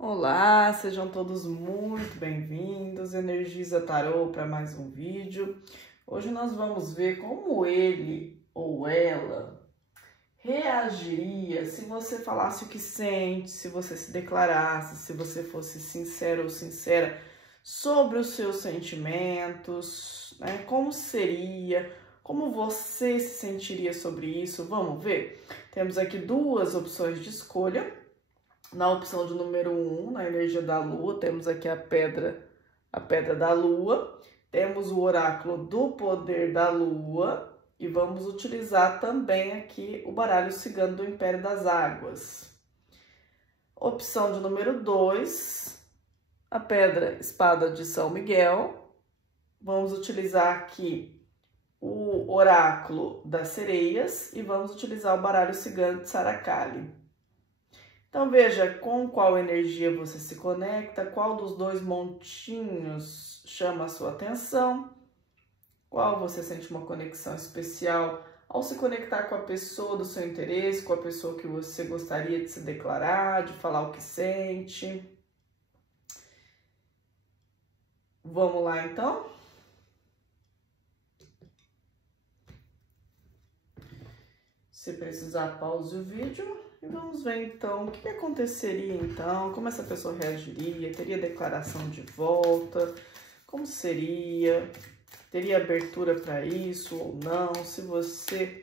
Olá, sejam todos muito bem-vindos, Energisa Tarô para mais um vídeo. Hoje nós vamos ver como ele ou ela reagiria se você falasse o que sente, se você se declarasse, se você fosse sincero ou sincera sobre os seus sentimentos, né? Como seria, como você se sentiria sobre isso? Vamos ver? Temos aqui duas opções de escolha. Na opção de número 1, na energia da lua, temos aqui a pedra da lua, temos o oráculo do poder da lua e vamos utilizar também aqui o baralho cigano do Império das Águas. Opção de número 2, a pedra espada de São Miguel, vamos utilizar aqui o oráculo das sereias e vamos utilizar o baralho cigano de Saracali. Então veja com qual energia você se conecta, qual dos dois montinhos chama a sua atenção, qual você sente uma conexão especial ao se conectar com a pessoa do seu interesse, com a pessoa que você gostaria de se declarar, de falar o que sente. Vamos lá então? Se precisar, pause o vídeo. E vamos ver então o que aconteceria então, como essa pessoa reagiria, teria declaração de volta, como seria, teria abertura para isso ou não, se você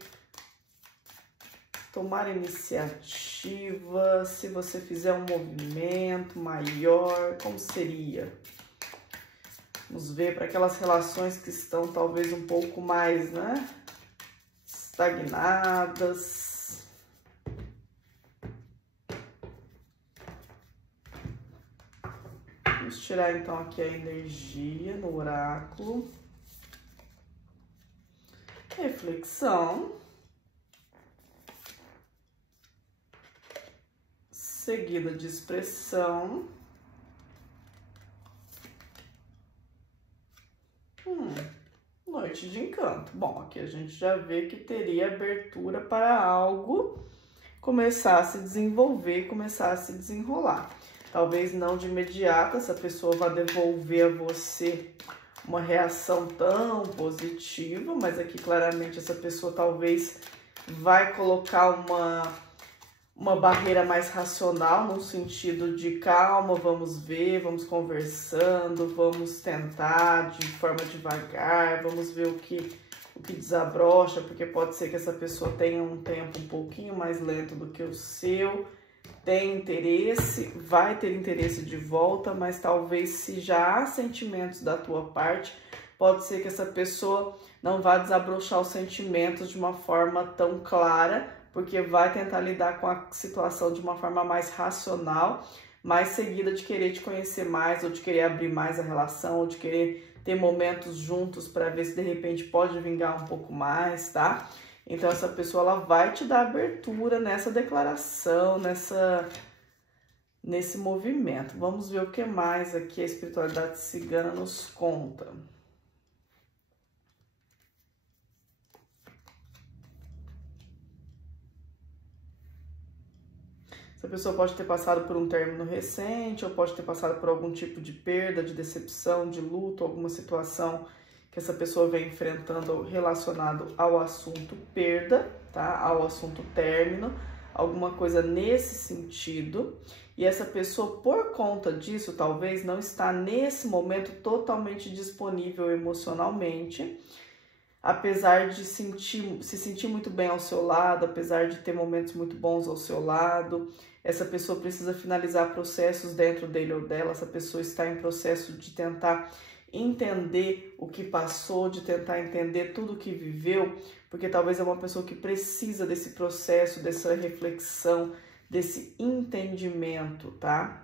tomar iniciativa, se você fizer um movimento maior, como seria? Vamos ver para aquelas relações que estão talvez um pouco mais, né, estagnadas. Vamos tirar então aqui a energia no oráculo. Reflexão. Seguida de expressão. Noite de encanto. Bom, aqui a gente já vê que teria abertura para algo começar a se desenvolver, começar a se desenrolar. Talvez não de imediato essa pessoa vá devolver a você uma reação tão positiva, mas aqui claramente essa pessoa talvez vai colocar uma barreira mais racional, no sentido de calma, vamos ver, vamos conversando, vamos tentar de forma devagar, vamos ver o que desabrocha, porque pode ser que essa pessoa tenha um tempo um pouquinho mais lento do que o seu, tem interesse, vai ter interesse de volta, mas talvez se já há sentimentos da tua parte, pode ser que essa pessoa não vá desabrochar os sentimentos de uma forma tão clara, porque vai tentar lidar com a situação de uma forma mais racional, mais seguida de querer te conhecer mais, ou de querer abrir mais a relação, ou de querer ter momentos juntos para ver se de repente pode vingar um pouco mais, tá? Então essa pessoa ela vai te dar abertura nessa declaração, nesse movimento. Vamos ver o que mais aqui a espiritualidade cigana nos conta. Essa pessoa pode ter passado por um término recente, ou pode ter passado por algum tipo de perda, de decepção, de luto, alguma situação que essa pessoa vem enfrentando relacionado ao assunto perda, tá? Ao assunto término, alguma coisa nesse sentido. E essa pessoa, por conta disso, talvez não está nesse momento totalmente disponível emocionalmente, apesar de se sentir muito bem ao seu lado, apesar de ter momentos muito bons ao seu lado. Essa pessoa precisa finalizar processos dentro dele ou dela, essa pessoa está em processo de tentar entender o que passou, de tentar entender tudo o que viveu, porque talvez é uma pessoa que precisa desse processo, dessa reflexão, desse entendimento, tá?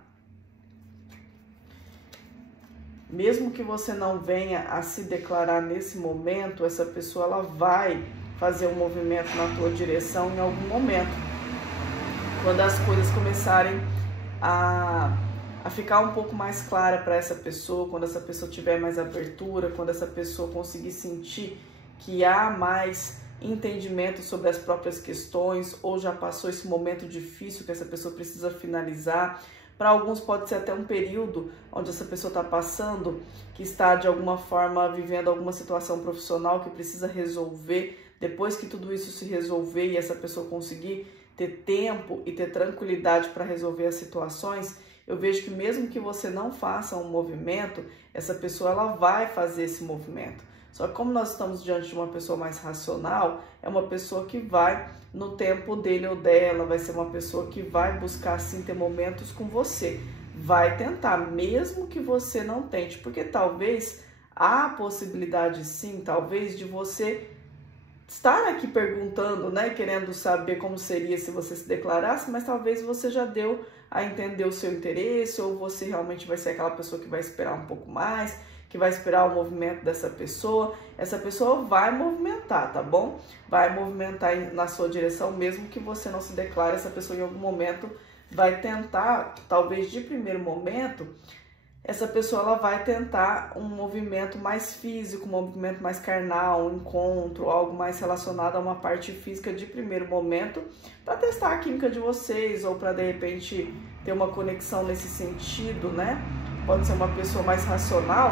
Mesmo que você não venha a se declarar nesse momento, essa pessoa ela vai fazer um movimento na tua direção em algum momento, quando as coisas começarem a ficar um pouco mais clara para essa pessoa, quando essa pessoa tiver mais abertura, quando essa pessoa conseguir sentir que há mais entendimento sobre as próprias questões, ou já passou esse momento difícil que essa pessoa precisa finalizar, Para alguns pode ser até um período onde essa pessoa está passando, que está de alguma forma vivendo alguma situação profissional que precisa resolver. Depois que tudo isso se resolver e essa pessoa conseguir ter tempo e ter tranquilidade para resolver as situações, eu vejo que mesmo que você não faça um movimento, essa pessoa ela vai fazer esse movimento. Só que como nós estamos diante de uma pessoa mais racional, é uma pessoa que vai no tempo dele ou dela, vai ser uma pessoa que vai buscar sim ter momentos com você. Vai tentar, mesmo que você não tente, porque talvez há possibilidade sim, talvez de você estar aqui perguntando, né, querendo saber como seria se você se declarasse, mas talvez você já deu a entender o seu interesse, ou você realmente vai ser aquela pessoa que vai esperar um pouco mais, que vai esperar o movimento dessa pessoa. Essa pessoa vai movimentar, tá bom? Vai movimentar na sua direção, mesmo que você não se declare, essa pessoa em algum momento vai tentar, talvez de primeiro momento, essa pessoa ela vai tentar um movimento mais físico, um movimento mais carnal, um encontro, algo mais relacionado a uma parte física de primeiro momento, para testar a química de vocês, ou para de repente ter uma conexão nesse sentido, né? Pode ser uma pessoa mais racional,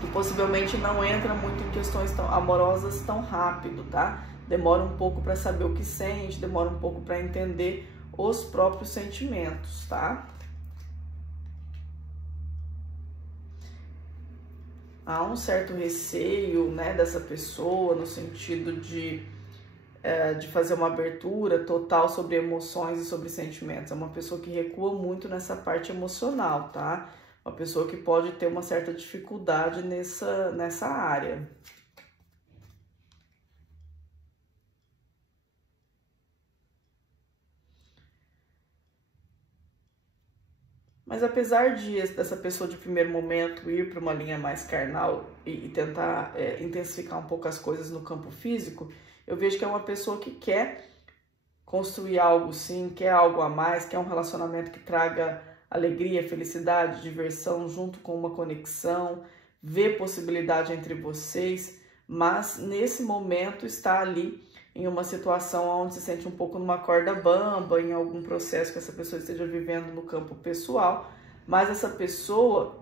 que possivelmente não entra muito em questões tão amorosas tão rápido, tá? Demora um pouco para saber o que sente, demora um pouco para entender os próprios sentimentos, tá? Há um certo receio, né, dessa pessoa no sentido de fazer uma abertura total sobre emoções e sobre sentimentos. É uma pessoa que recua muito nessa parte emocional, tá? Uma pessoa que pode ter uma certa dificuldade nessa área. Mas apesar dessa pessoa de primeiro momento ir para uma linha mais carnal e tentar intensificar um pouco as coisas no campo físico, eu vejo que é uma pessoa que quer construir algo sim, quer algo a mais, quer um relacionamento que traga alegria, felicidade, diversão, junto com uma conexão, ver possibilidade entre vocês, mas nesse momento está ali em uma situação onde se sente um pouco numa corda bamba, em algum processo que essa pessoa esteja vivendo no campo pessoal, mas essa pessoa,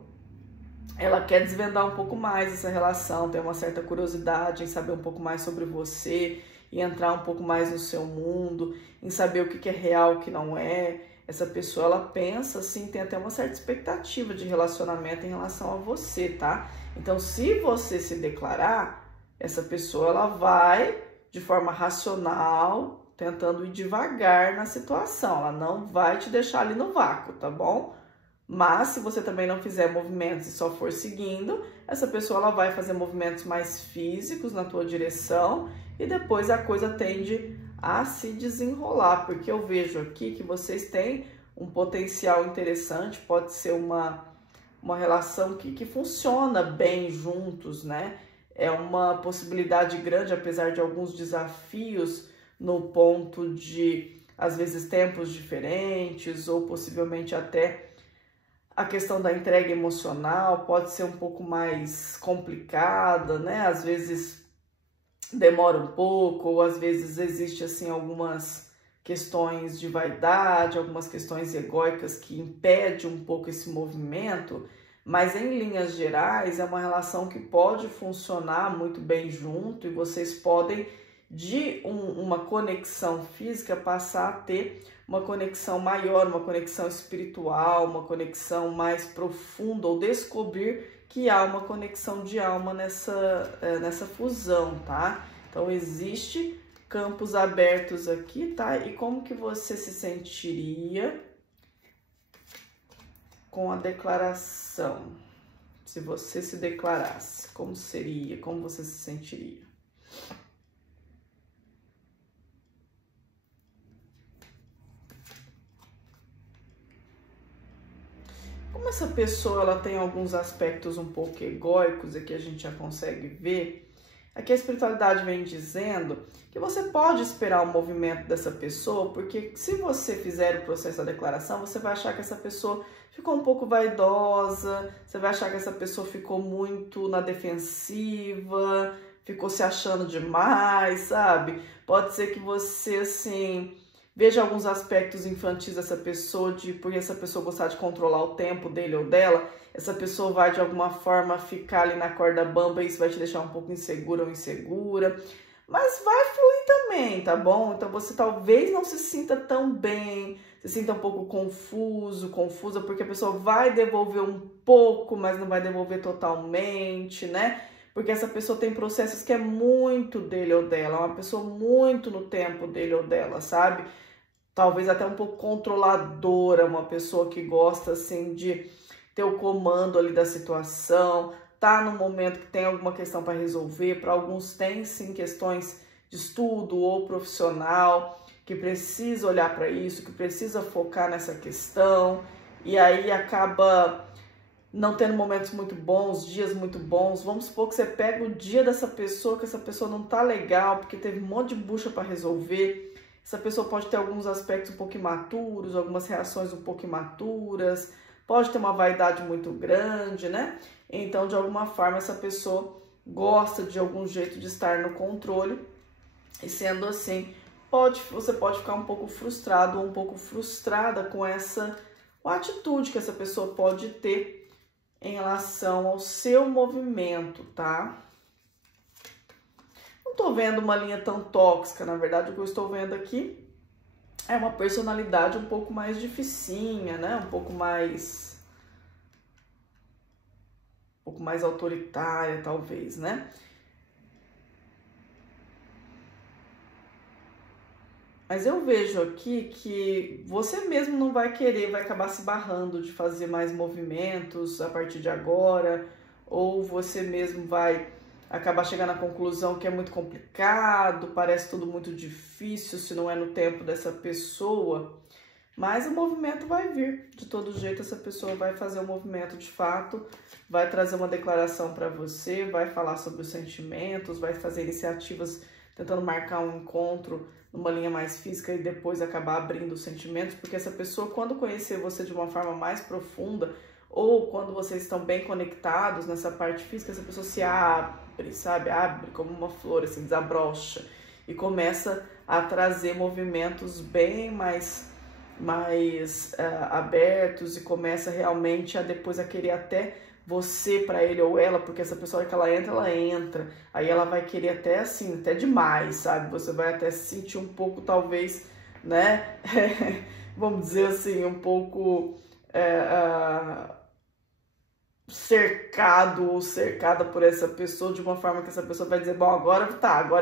ela quer desvendar um pouco mais essa relação, tem uma certa curiosidade em saber um pouco mais sobre você, e entrar um pouco mais no seu mundo, em saber o que é real, o que não é. Essa pessoa, ela pensa assim, tem até uma certa expectativa de relacionamento em relação a você, tá? Então, se você se declarar, essa pessoa, ela vai de forma racional, tentando ir devagar na situação. Ela não vai te deixar ali no vácuo, tá bom? Mas se você também não fizer movimentos e só for seguindo, essa pessoa ela vai fazer movimentos mais físicos na tua direção e depois a coisa tende a se desenrolar, porque eu vejo aqui que vocês têm um potencial interessante, pode ser uma relação que funciona bem juntos, né? É uma possibilidade grande, apesar de alguns desafios no ponto de, às vezes, tempos diferentes ou possivelmente até a questão da entrega emocional pode ser um pouco mais complicada, né? Às vezes demora um pouco, ou às vezes existe assim algumas questões de vaidade, algumas questões egóicas que impedem um pouco esse movimento, mas em linhas gerais é uma relação que pode funcionar muito bem junto e vocês podem de uma conexão física passar a ter uma conexão maior, uma conexão espiritual, uma conexão mais profunda, ou descobrir que há uma conexão de alma nessa fusão, tá? Então, existe campos abertos aqui, tá? E como que você se sentiria com a declaração? Se você se declarasse, como seria? Como você se sentiria? Como essa pessoa ela tem alguns aspectos um pouco egóicos, aqui a gente já consegue ver, aqui a espiritualidade vem dizendo que você pode esperar o movimento dessa pessoa, porque se você fizer o processo da declaração, você vai achar que essa pessoa ficou um pouco vaidosa, você vai achar que essa pessoa ficou muito na defensiva, ficou se achando demais, sabe? Pode ser que você, assim, Veja alguns aspectos infantis dessa pessoa, porque essa pessoa gostar de controlar o tempo dele ou dela, essa pessoa vai de alguma forma ficar ali na corda bamba e isso vai te deixar um pouco insegura ou insegura. Mas vai fluir também, tá bom? Então você talvez não se sinta tão bem, se sinta um pouco confusa, porque a pessoa vai devolver um pouco, mas não vai devolver totalmente, né? Porque essa pessoa tem processos que é muito dele ou dela, uma pessoa muito no tempo dele ou dela, sabe? Talvez até um pouco controladora, uma pessoa que gosta, assim, de ter o comando ali da situação, tá no momento que tem alguma questão para resolver. Para alguns tem sim questões de estudo ou profissional, que precisa olhar para isso, que precisa focar nessa questão, e aí acaba não tendo momentos muito bons, dias muito bons. Vamos supor que você pega o dia dessa pessoa, que essa pessoa não tá legal, porque teve um monte de bucha para resolver. Essa pessoa pode ter alguns aspectos um pouco imaturos, algumas reações um pouco imaturas, pode ter uma vaidade muito grande, né? Então, de alguma forma, essa pessoa gosta de algum jeito de estar no controle, e sendo assim, você pode ficar um pouco frustrado ou um pouco frustrada com essa atitude que essa pessoa pode ter em relação ao seu movimento, tá? Não tô vendo uma linha tão tóxica, na verdade, o que eu estou vendo aqui é uma personalidade um pouco mais dificinha, né? Um pouco mais autoritária, talvez, né? Mas eu vejo aqui que você mesmo não vai querer, vai acabar se barrando de fazer mais movimentos a partir de agora, ou você mesmo vai acabar chegando à conclusão que é muito complicado, parece tudo muito difícil se não é no tempo dessa pessoa, mas o movimento vai vir, de todo jeito essa pessoa vai fazer o movimento de fato, vai trazer uma declaração para você, vai falar sobre os sentimentos, vai fazer iniciativas tentando marcar um encontro numa linha mais física e depois acabar abrindo os sentimentos, porque essa pessoa, quando conhecer você de uma forma mais profunda, ou quando vocês estão bem conectados nessa parte física, essa pessoa se abre, sabe? Abre como uma flor, assim, desabrocha e começa a trazer movimentos bem mais abertos e começa realmente a depois a querer até você para ele ou ela, porque essa pessoa que ela entra, aí ela vai querer até assim, até demais, sabe? Você vai até se sentir um pouco, talvez, né? Vamos dizer assim, um pouco cercado ou cercada por essa pessoa, de uma forma que essa pessoa vai dizer, bom, agora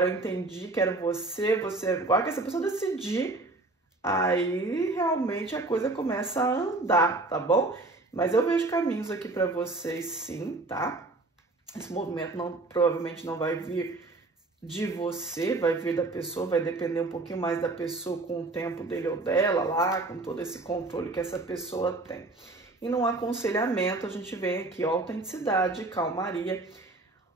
eu entendi, quero você, agora que essa pessoa decidir, aí realmente a coisa começa a andar, tá bom? Mas eu vejo caminhos aqui para vocês sim, tá? Esse movimento provavelmente não vai vir de você, vai vir da pessoa, vai depender um pouquinho mais da pessoa com o tempo dele ou dela lá, com todo esse controle que essa pessoa tem. E no aconselhamento a gente vem aqui, ó, autenticidade, calmaria,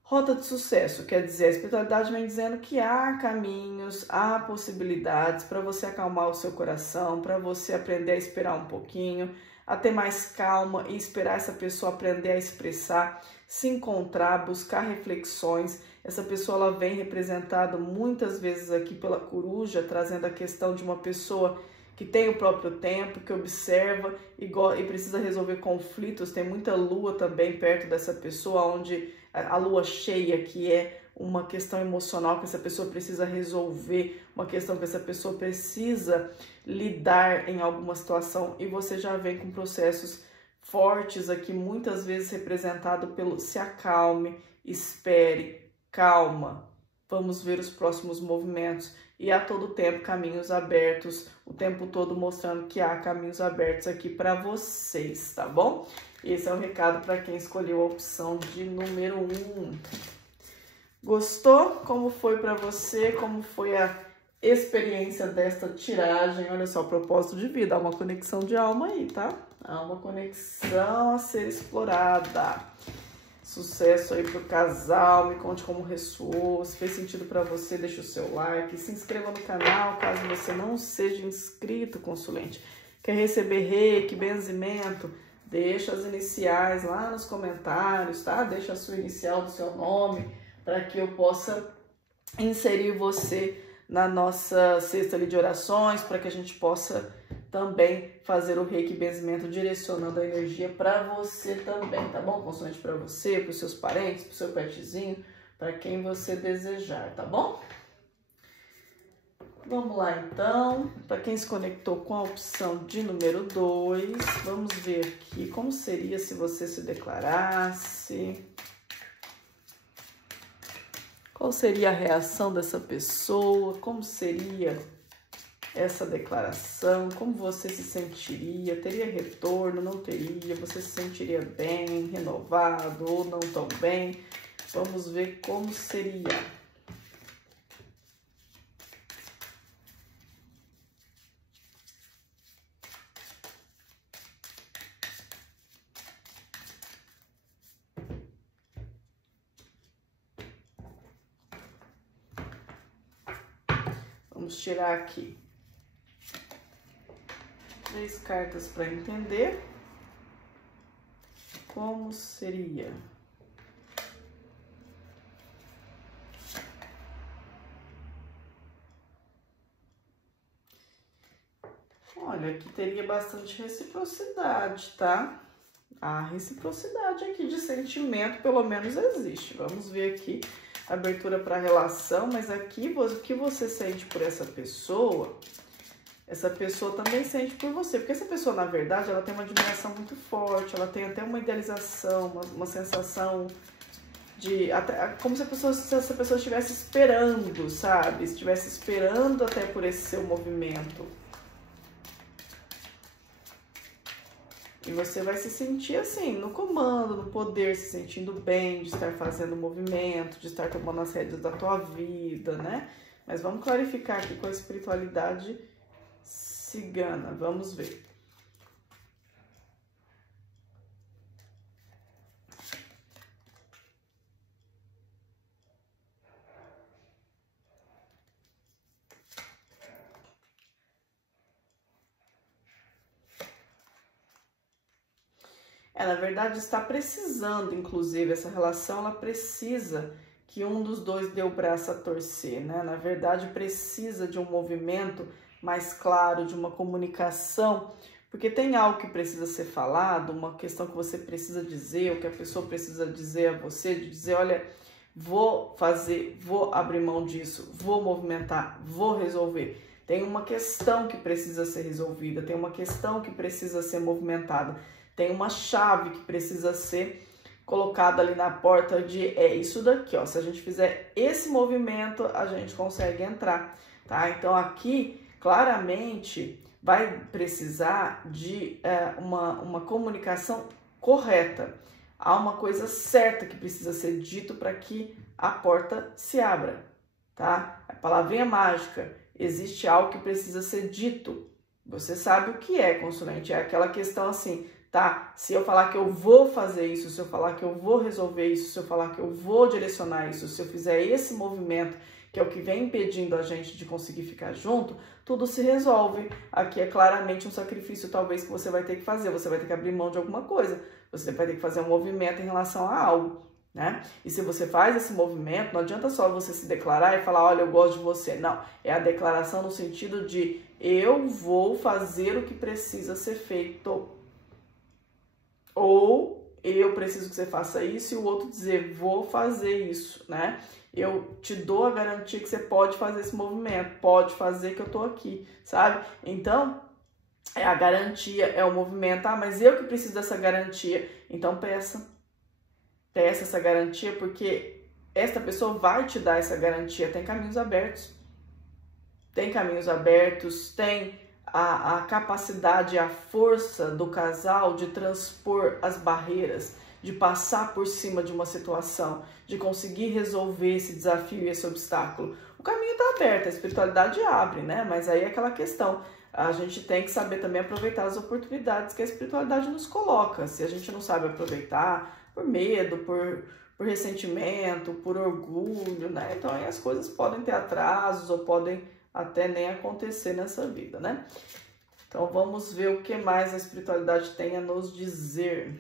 rota de sucesso, quer dizer, a espiritualidade vem dizendo que há caminhos, há possibilidades para você acalmar o seu coração, para você aprender a esperar um pouquinho, a ter mais calma e esperar essa pessoa aprender a expressar, se encontrar, buscar reflexões. Essa pessoa ela vem representada muitas vezes aqui pela coruja, trazendo a questão de uma pessoa que tem o próprio tempo, que observa e precisa resolver conflitos. Tem muita lua também perto dessa pessoa, onde a lua cheia, que é uma questão emocional que essa pessoa precisa resolver, uma questão que essa pessoa precisa lidar em alguma situação, e você já vem com processos fortes aqui, muitas vezes representado pelo se acalme, espere, calma, vamos ver os próximos movimentos, e a todo tempo caminhos abertos, o tempo todo mostrando que há caminhos abertos aqui para vocês, tá bom? Esse é o recado para quem escolheu a opção de número 1. Gostou? Como foi para você? Como foi a experiência desta tiragem? Olha só, propósito de vida, há uma conexão de alma aí, tá? Há uma conexão a ser explorada. Sucesso aí pro casal, me conte como ressoou, se fez sentido para você, deixa o seu like, se inscreva no canal caso você não seja inscrito, consulente. Quer receber reiki, benzimento? Deixa as iniciais lá nos comentários, tá? Deixa a sua inicial do seu nome, para que eu possa inserir você na nossa cesta ali de orações, para que a gente possa também fazer o reiki benzimento, direcionando a energia para você também, tá bom? Consoante para você, para os seus parentes, para o seu petzinho, para quem você desejar, tá bom? Vamos lá então, para quem se conectou com a opção de número 2, vamos ver aqui como seria se você se declarasse. Qual seria a reação dessa pessoa? Como seria essa declaração? Como você se sentiria? Teria retorno? Não teria? Você se sentiria bem, renovado ou não tão bem? Vamos ver como seria. Vamos tirar aqui 3 cartas para entender como seria. Olha, aqui teria bastante reciprocidade, tá? A reciprocidade aqui de sentimento, pelo menos, existe. Vamos ver aqui a abertura para relação, mas aqui o que você sente por essa pessoa também sente por você. Porque essa pessoa, na verdade, ela tem uma admiração muito forte, ela tem até uma idealização, uma sensação de... como se essa pessoa estivesse esperando, sabe? Estivesse esperando até por esse seu movimento. E você vai se sentir assim, no comando, no poder, se sentindo bem, de estar fazendo movimento, de estar tomando as rédeas da tua vida, né? Mas vamos clarificar aqui com a espiritualidade cigana, vamos ver. Na verdade, está precisando, inclusive, essa relação, ela precisa que um dos dois dê o braço a torcer, né? Na verdade, precisa de um movimento mais claro, de uma comunicação, porque tem algo que precisa ser falado, uma questão que você precisa dizer, o que a pessoa precisa dizer a você, de dizer, olha, vou fazer, vou abrir mão disso, vou movimentar, vou resolver. Tem uma questão que precisa ser resolvida, tem uma questão que precisa ser movimentada. Tem uma chave que precisa ser colocada ali na porta de isso daqui, ó. Se a gente fizer esse movimento, a gente consegue entrar, tá? Então aqui, claramente, vai precisar de uma comunicação correta. Há uma coisa certa que precisa ser dito para que a porta se abra, tá? A palavrinha mágica, existe algo que precisa ser dito. Você sabe o que é, consulente, é aquela questão assim... Tá? Se eu falar que eu vou fazer isso, se eu falar que eu vou resolver isso, se eu falar que eu vou direcionar isso, se eu fizer esse movimento, que é o que vem impedindo a gente de conseguir ficar junto, tudo se resolve. Aqui é claramente um sacrifício, talvez, que você vai ter que fazer. Você vai ter que abrir mão de alguma coisa. Você vai ter que fazer um movimento em relação a algo, né? E se você faz esse movimento, não adianta só você se declarar e falar, olha, eu gosto de você. Não, é a declaração no sentido de eu vou fazer o que precisa ser feito. Ou eu preciso que você faça isso e o outro dizer, vou fazer isso, né? Eu te dou a garantia que você pode fazer esse movimento, pode fazer que eu tô aqui, sabe? Então, é a garantia, é o movimento. Ah, mas eu que preciso dessa garantia. Então, peça essa garantia, porque esta pessoa vai te dar essa garantia. Tem caminhos abertos. Tem caminhos abertos, tem... a capacidade, a força do casal de transpor as barreiras, de passar por cima de uma situação, de conseguir resolver esse desafio e esse obstáculo. O caminho está aberto, a espiritualidade abre, né? Mas aí é aquela questão, a gente tem que saber também aproveitar as oportunidades que a espiritualidade nos coloca. Se a gente não sabe aproveitar, por medo, por ressentimento, por orgulho, né? Então aí as coisas podem ter atrasos ou podem até nem acontecer nessa vida, né? Então, vamos ver o que mais a espiritualidade tem a nos dizer.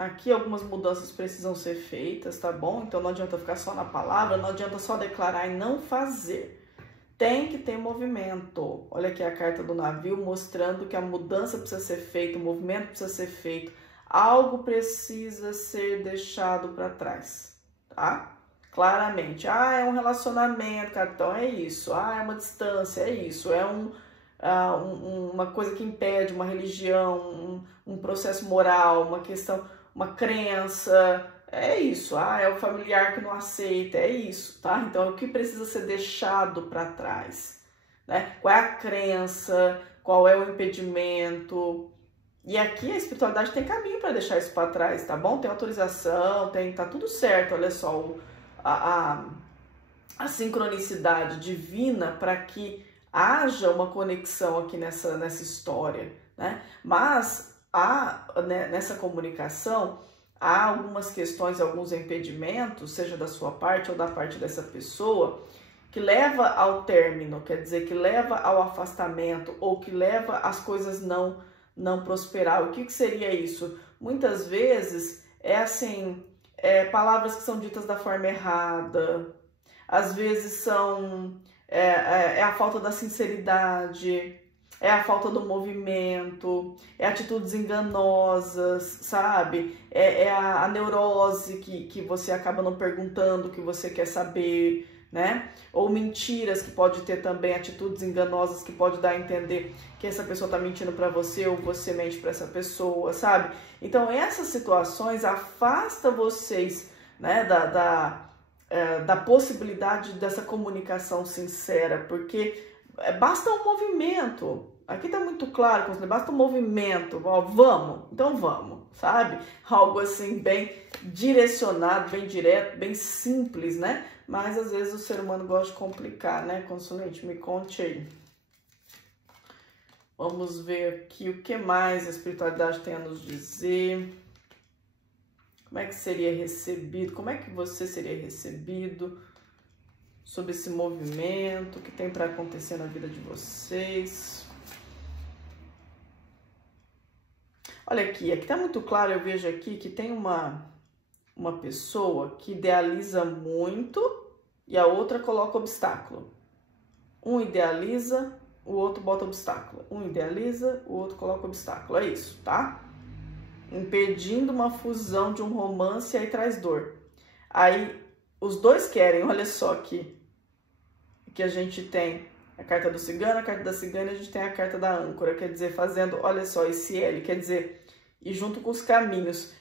aqui algumas mudanças precisam ser feitas, tá bom? Então não adianta ficar só na palavra, não adianta só declarar e não fazer. Tem que ter movimento. Olha aqui a carta do navio mostrando que a mudança precisa ser feita, o movimento precisa ser feito, algo precisa ser deixado para trás, tá? Claramente. Ah, é um relacionamento, cara, então é isso. Ah, é uma distância, é isso. É uma coisa que impede, uma religião, um processo moral, uma questão, uma crença. É isso. Ah, é o familiar que não aceita, é isso, tá? Então, o que precisa ser deixado para trás, né? Qual é a crença, qual é o impedimento? E aqui a espiritualidade tem caminho para deixar isso para trás, tá bom? Tem autorização, tá tudo certo, olha só, a sincronicidade divina para que haja uma conexão aqui nessa história, né? Mas nessa comunicação há algumas questões, alguns impedimentos, seja da sua parte ou da parte dessa pessoa, que leva ao término, quer dizer, que leva ao afastamento ou que leva as coisas não prosperar. O que seria isso? Muitas vezes é assim, palavras que são ditas da forma errada, às vezes são a falta da sinceridade, é a falta do movimento, é atitudes enganosas, sabe? É a neurose que você acaba não perguntando o que você quer saber, né? Ou mentiras, que pode ter também atitudes enganosas que pode dar a entender que essa pessoa está mentindo para você ou você mente para essa pessoa, sabe? Então essas situações afastam vocês, né, da possibilidade dessa comunicação sincera, porque basta um movimento. Aqui tá muito claro, basta um movimento, ó, vamos, então vamos, sabe? Algo assim bem direcionado, bem direto, bem simples, né? Mas às vezes o ser humano gosta de complicar, né? Consulente, me conte aí. Vamos ver aqui o que mais a espiritualidade tem a nos dizer. Como é que seria recebido? Como é que você seria recebido sobre esse movimento que tem para acontecer na vida de vocês? Olha aqui tá muito claro, eu vejo aqui que tem uma pessoa que idealiza muito e a outra coloca obstáculo. Um idealiza, o outro bota obstáculo. Um idealiza, o outro coloca obstáculo. É isso, tá? Impedindo uma fusão de um romance e aí traz dor. Aí os dois querem, olha só aqui, que a gente tem a carta do cigano, a carta da cigana, a gente tem a carta da âncora, quer dizer, fazendo, olha só, esse L, quer dizer, e junto com os caminhos,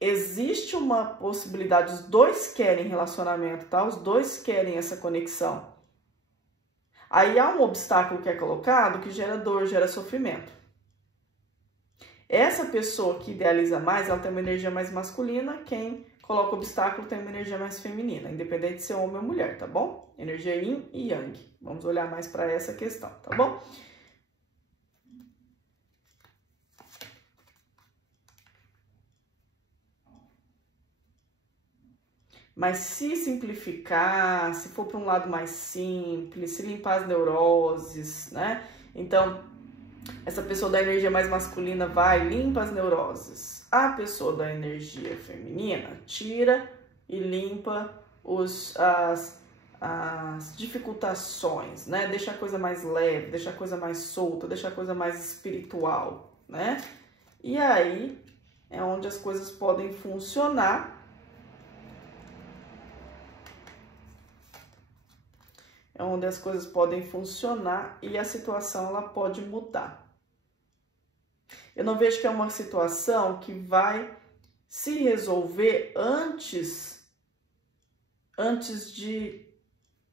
existe uma possibilidade, os dois querem relacionamento, tá? Os dois querem essa conexão. Aí há um obstáculo que é colocado que gera dor, gera sofrimento. Essa pessoa que idealiza mais, ela tem uma energia mais masculina, quem coloca obstáculo tem uma energia mais feminina, independente de ser homem ou mulher, tá bom? Energia yin e yang. Vamos olhar mais para essa questão, tá bom? Mas se simplificar, se for para um lado mais simples, se limpar as neuroses, né? Então, essa pessoa da energia mais masculina vai, limpa as neuroses. A pessoa da energia feminina tira e limpa as dificultações, né? Deixa a coisa mais leve, deixa a coisa mais solta, deixa a coisa mais espiritual, né? E aí é onde as coisas podem funcionar. É onde as coisas podem funcionar e a situação ela pode mudar. Eu não vejo que é uma situação que vai se resolver antes de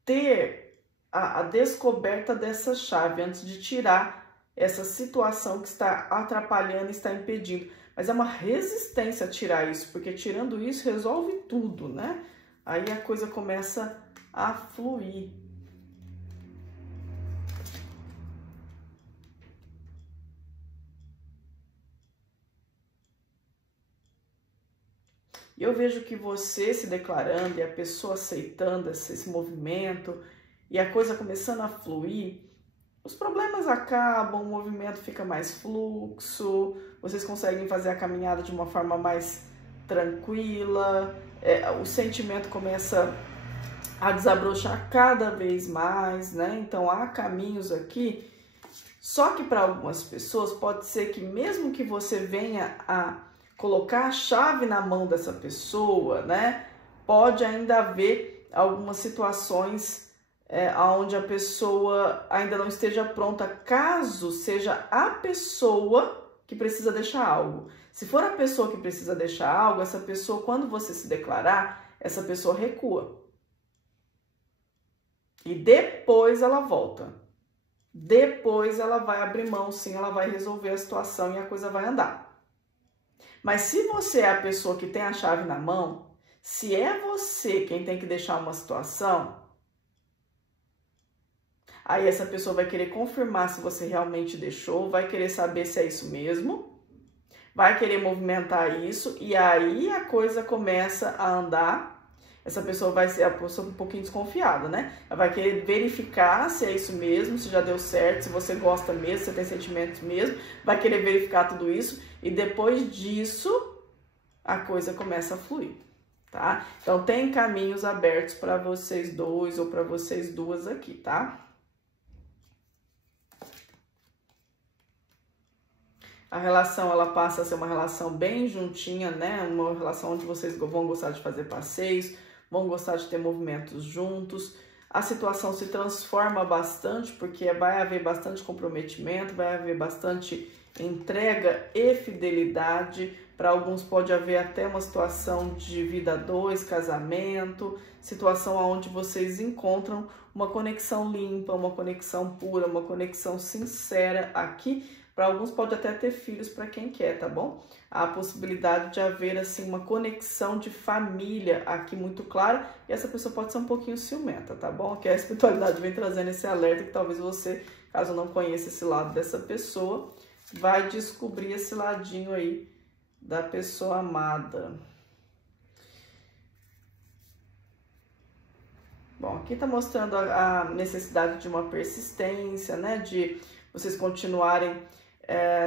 ter a descoberta dessa chave, antes de tirar essa situação que está atrapalhando, está impedindo. Mas é uma resistência a tirar isso, porque tirando isso resolve tudo, né? Aí a coisa começa a fluir. E eu vejo que você se declarando e a pessoa aceitando esse movimento e a coisa começando a fluir, os problemas acabam, o movimento fica mais fluxo, vocês conseguem fazer a caminhada de uma forma mais tranquila, o sentimento começa a desabrochar cada vez mais, né? Então há caminhos aqui, só que para algumas pessoas pode ser que mesmo que você venha a colocar a chave na mão dessa pessoa, né? Pode ainda haver algumas situações onde a pessoa ainda não esteja pronta, caso seja a pessoa que precisa deixar algo. Se for a pessoa que precisa deixar algo, essa pessoa, quando você se declarar, essa pessoa recua. E depois ela volta. Depois ela vai abrir mão, sim, ela vai resolver a situação e a coisa vai andar. Mas se você é a pessoa que tem a chave na mão, se é você quem tem que deixar uma situação, aí essa pessoa vai querer confirmar se você realmente deixou, vai querer saber se é isso mesmo, vai querer movimentar isso e aí a coisa começa a andar. Essa pessoa vai ser a pessoa um pouquinho desconfiada, né? Ela vai querer verificar se é isso mesmo, se já deu certo, se você gosta mesmo, se você tem sentimentos mesmo, vai querer verificar tudo isso e depois disso a coisa começa a fluir, tá? Então tem caminhos abertos para vocês dois ou para vocês duas aqui, tá? A relação, ela passa a ser uma relação bem juntinha, né? Uma relação onde vocês vão gostar de fazer passeios, vão gostar de ter movimentos juntos. A situação se transforma bastante, porque vai haver bastante comprometimento, vai haver bastante entrega e fidelidade. Para alguns pode haver até uma situação de vida a dois, casamento, situação onde vocês encontram uma conexão limpa, uma conexão pura, uma conexão sincera aqui. Para alguns pode até ter filhos para quem quer, tá bom? Há a possibilidade de haver assim uma conexão de família aqui muito clara e essa pessoa pode ser um pouquinho ciumenta, tá bom? Que a espiritualidade vem trazendo esse alerta que talvez você, caso não conheça esse lado dessa pessoa, vai descobrir esse ladinho aí da pessoa amada. Bom, aqui tá mostrando a necessidade de uma persistência, né? De vocês continuarem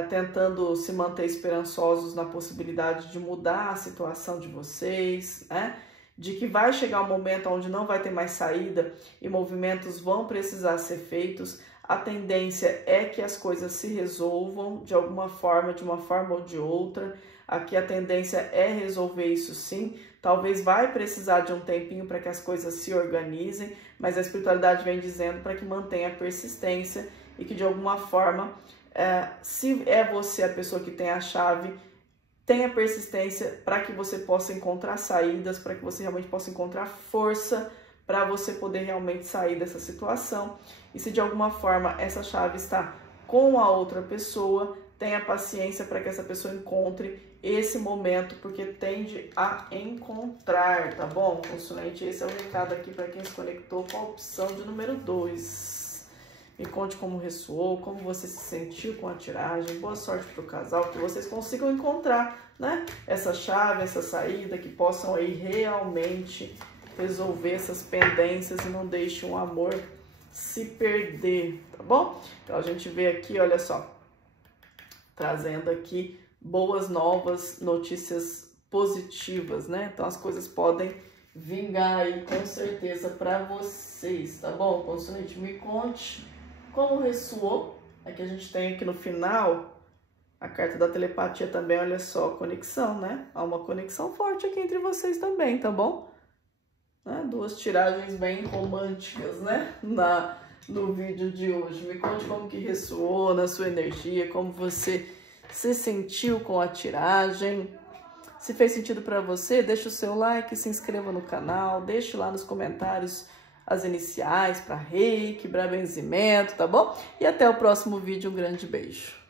tentando se manter esperançosos na possibilidade de mudar a situação de vocês, né? De que vai chegar um momento onde não vai ter mais saída e movimentos vão precisar ser feitos. A tendência é que as coisas se resolvam de alguma forma, de uma forma ou de outra. Aqui a tendência é resolver isso sim. Talvez vai precisar de um tempinho para que as coisas se organizem, mas a espiritualidade vem dizendo para que mantenha a persistência e que de alguma forma, se é você a pessoa que tem a chave, tenha persistência para que você possa encontrar saídas, para que você realmente possa encontrar força para você poder realmente sair dessa situação. E se de alguma forma essa chave está com a outra pessoa, tenha paciência para que essa pessoa encontre esse momento, porque tende a encontrar, tá bom, consulente? Esse é o recado aqui para quem se conectou com a opção de número 2. Me conte como ressoou, como você se sentiu com a tiragem. Boa sorte para o casal, que vocês consigam encontrar, né, essa chave, essa saída, que possam aí realmente resolver essas pendências e não deixem o amor se perder, tá bom? Então a gente vê aqui, olha só, trazendo aqui boas novas, notícias positivas, né? Então as coisas podem vingar aí com certeza para vocês, tá bom, consulente? Me conte como ressoou. Aqui a gente tem aqui no final a carta da telepatia também, olha só, conexão, né? Há uma conexão forte aqui entre vocês também, tá bom? Né? Duas tiragens bem românticas, né? No vídeo de hoje. Me conte como que ressoou na sua energia, como você se sentiu com a tiragem. Se fez sentido para você, deixa o seu like, se inscreva no canal, deixe lá nos comentários as iniciais para reiki, para benzimento, tá bom? E até o próximo vídeo, um grande beijo.